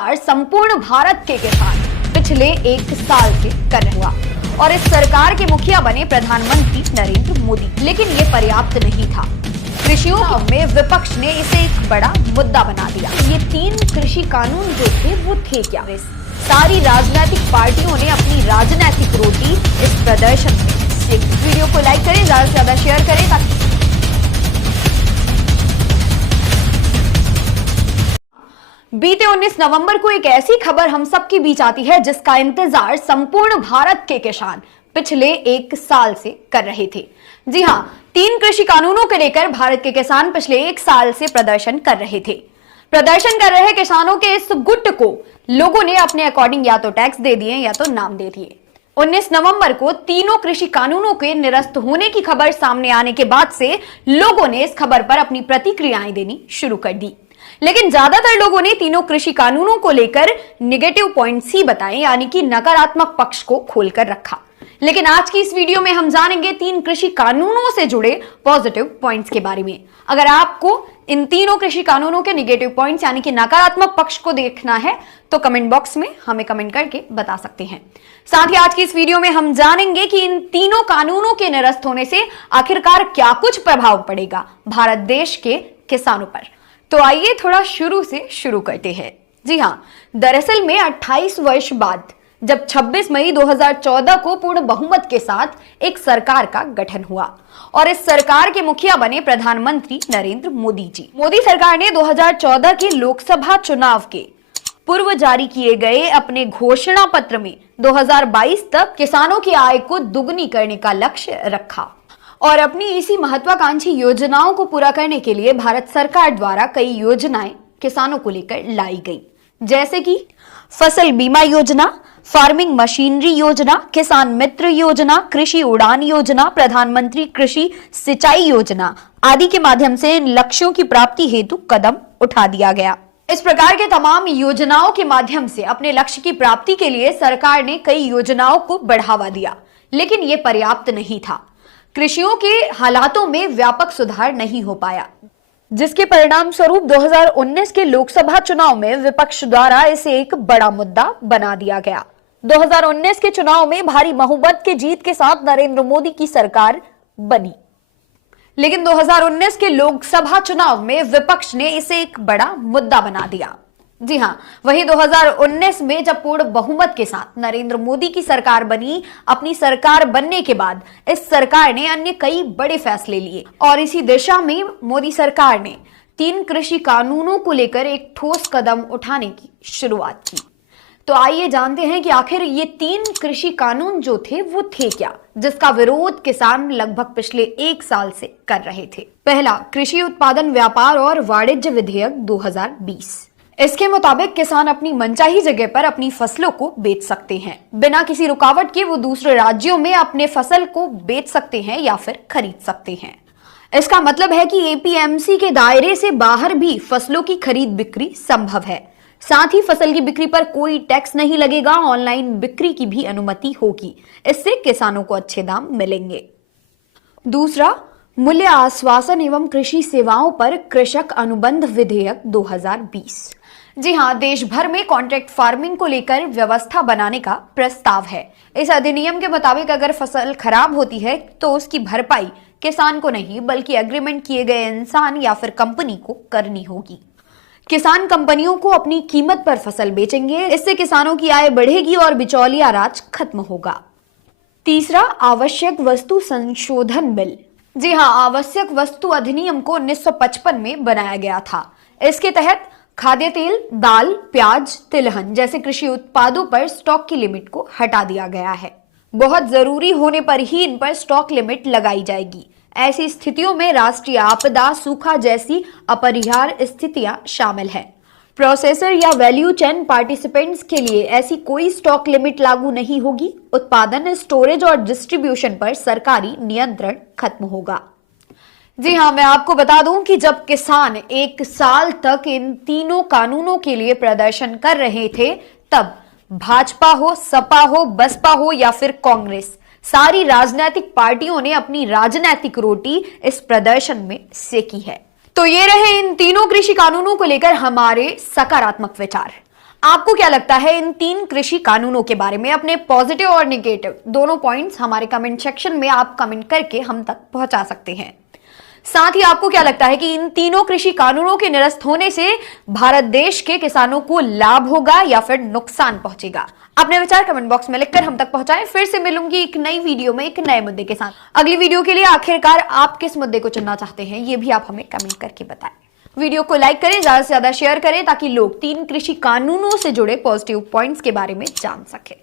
और संपूर्ण भारत के किसान पिछले एक साल से कर रहे हुआ और इस सरकार के मुखिया बने प्रधानमंत्री नरेंद्र मोदी। लेकिन ये पर्याप्त नहीं था। कृषियों में विपक्ष ने इसे एक बड़ा मुद्दा बना दिया। ये 3 कृषि कानून जो थे वो थे क्या? सारी राजनीतिक पार्टियों ने अपनी राजनीतिक रोटी इस प्रदर्शन में सेकी। वीडियो को लाइक करें, ज्यादा से ज्यादा शेयर करें ताकि बीते 19 नवंबर को एक ऐसी खबर हम सबके बीच आती है जिसका इंतजार संपूर्ण भारत के किसान पिछले एक साल से कर रहे थे। जी हां, 3 कृषि कानूनों को लेकर भारत के किसान पिछले एक साल से प्रदर्शन कर रहे थे। प्रदर्शन कर रहे किसानों के इस गुट को लोगों ने अपने अकॉर्डिंग या तो टैक्स दे दिए या तो नाम दे दिए। 19 नवंबर को तीनों कृषि कानूनों के निरस्त होने की खबर सामने आने के बाद से लोगों ने इस खबर पर अपनी प्रतिक्रियाएं देनी शुरू कर दी। लेकिन ज्यादातर लोगों ने तीनों कृषि कानूनों को लेकर नेगेटिव पॉइंट्स ही बताए, यानी कि नकारात्मक पक्ष को खोलकर रखा। लेकिन आज की इस वीडियो में हम जानेंगे 3 कृषि कानूनों से जुड़े पॉजिटिव पॉइंट्स के बारे में। अगर आपको इन तीनों कृषि कानूनों के नेगेटिव पॉइंट्स यानी कि नकारात्मक पक्ष को देखना है तो कमेंट बॉक्स में हमें कमेंट करके बता सकते हैं। साथ ही आज की इस वीडियो में हम जानेंगे कि इन तीनों कानूनों के निरस्त होने से आखिरकार क्या कुछ प्रभाव पड़ेगा भारत देश के किसानों पर। तो आइए थोड़ा शुरू से शुरू करते हैं। जी हां, दरअसल में 28 वर्ष बाद जब 26 मई 2014 को पूर्ण बहुमत के साथ एक सरकार का गठन हुआ और इस सरकार के मुखिया बने प्रधानमंत्री नरेंद्र मोदी जी। मोदी सरकार ने 2014 के लोकसभा चुनाव के पूर्व जारी किए गए अपने घोषणा पत्र में 2022 तक किसानों की आय को दुगनी करने का लक्ष्य रखा और अपनी इसी महत्वाकांक्षी योजनाओं को पूरा करने के लिए भारत सरकार द्वारा कई योजनाएं किसानों को लेकर लाई गई, जैसे कि फसल बीमा योजना, फार्मिंग मशीनरी योजना, किसान मित्र योजना, कृषि उड़ान योजना, प्रधानमंत्री कृषि सिंचाई योजना आदि के माध्यम से इन लक्ष्यों की प्राप्ति हेतु कदम उठा दिया गया। इस प्रकार के तमाम योजनाओं के माध्यम से अपने लक्ष्य की प्राप्ति के लिए सरकार ने कई योजनाओं को बढ़ावा दिया, लेकिन यह पर्याप्त नहीं था। कृषियों के हालातों में व्यापक सुधार नहीं हो पाया, जिसके परिणाम स्वरूप 2019 के लोकसभा चुनाव में विपक्ष द्वारा इसे एक बड़ा मुद्दा बना दिया गया। 2019 के चुनाव में भारी बहुमत की जीत के साथ नरेंद्र मोदी की सरकार बनी, लेकिन 2019 के लोकसभा चुनाव में विपक्ष ने इसे एक बड़ा मुद्दा बना दिया। जी हां, वही 2019 में जब पूर्ण बहुमत के साथ नरेंद्र मोदी की सरकार बनी, अपनी सरकार बनने के बाद इस सरकार ने अन्य कई बड़े फैसले लिए और इसी दिशा में मोदी सरकार ने 3 कृषि कानूनों को लेकर एक ठोस कदम उठाने की शुरुआत की। तो आइए जानते हैं कि आखिर ये 3 कृषि कानून जो थे वो थे क्या, जिसका विरोध किसान लगभग पिछले एक साल से कर रहे थे। पहला, कृषि उत्पादन व्यापार और वाणिज्य विधेयक 2020। इसके मुताबिक किसान अपनी मनचाही जगह पर अपनी फसलों को बेच सकते हैं। बिना किसी रुकावट के वो दूसरे राज्यों में अपने फसल को बेच सकते हैं या फिर खरीद सकते हैं। इसका मतलब है कि एपीएमसी के दायरे से बाहर भी फसलों की खरीद बिक्री संभव है। साथ ही फसल की बिक्री पर कोई टैक्स नहीं लगेगा। ऑनलाइन बिक्री की भी अनुमति होगी। इससे किसानों को अच्छे दाम मिलेंगे। दूसरा, मूल्य आश्वासन एवं कृषि सेवाओं पर कृषक अनुबंध विधेयक 2020। जी हां, देश भर में कॉन्ट्रैक्ट फार्मिंग को लेकर व्यवस्था बनाने का प्रस्ताव है। इस अधिनियम के मुताबिक अगर फसल खराब होती है तो उसकी भरपाई किसान को नहीं बल्कि एग्रीमेंट किए गए इंसान या फिर कंपनी को करनी होगी। किसान कंपनियों को अपनी कीमत पर फसल बेचेंगे। इससे किसानों की आय बढ़ेगी और बिचौलिया राज खत्म होगा। तीसरा, आवश्यक वस्तु संशोधन बिल। जी हां, आवश्यक वस्तु अधिनियम को 1955 में बनाया गया था। इसके तहत खाद्य तेल, दाल, प्याज, तिलहन जैसे कृषि उत्पादों पर स्टॉक की लिमिट को हटा दिया गया है। बहुत जरूरी होने पर ही इन पर स्टॉक लिमिट लगाई जाएगी। ऐसी स्थितियों में राष्ट्रीय आपदा, सूखा जैसी अपरिहार्य स्थितियां शामिल है। प्रोसेसर या वैल्यू चेन पार्टिसिपेंट्स के लिए ऐसी कोई स्टॉक लिमिट लागू नहीं होगी। उत्पादन, स्टोरेज और डिस्ट्रीब्यूशन पर सरकारी नियंत्रण खत्म होगा। जी हां, मैं आपको बता दूं कि जब किसान एक साल तक इन तीनों कानूनों के लिए प्रदर्शन कर रहे थे, तब भाजपा हो, सपा हो, बसपा हो या फिर कांग्रेस, सारी राजनीतिक पार्टियों ने अपनी राजनीतिक रोटी इस प्रदर्शन में सेकी है। तो ये रहे इन तीनों कृषि कानूनों को लेकर हमारे सकारात्मक विचार। आपको क्या लगता है इन 3 कृषि कानूनों के बारे में? अपने पॉजिटिव और नेगेटिव दोनों पॉइंट्स हमारे कमेंट सेक्शन में आप कमेंट करके हम तक पहुंचा सकते हैं। साथ ही आपको क्या लगता है कि इन तीनों कृषि कानूनों के निरस्त होने से भारत देश के किसानों को लाभ होगा या फिर नुकसान पहुंचेगा? अपने विचार कमेंट बॉक्स में लिखकर हम तक पहुंचाएं। फिर से मिलूंगी एक नई वीडियो में एक नए मुद्दे के साथ। अगली वीडियो के लिए आखिरकार आप किस मुद्दे को चुनना चाहते हैं, ये भी आप हमें कमेंट करके बताएं। वीडियो को लाइक करें, ज्यादा से ज्यादा शेयर करें ताकि लोग 3 कृषि कानूनों से जुड़े पॉजिटिव पॉइंट्स के बारे में जान सकें।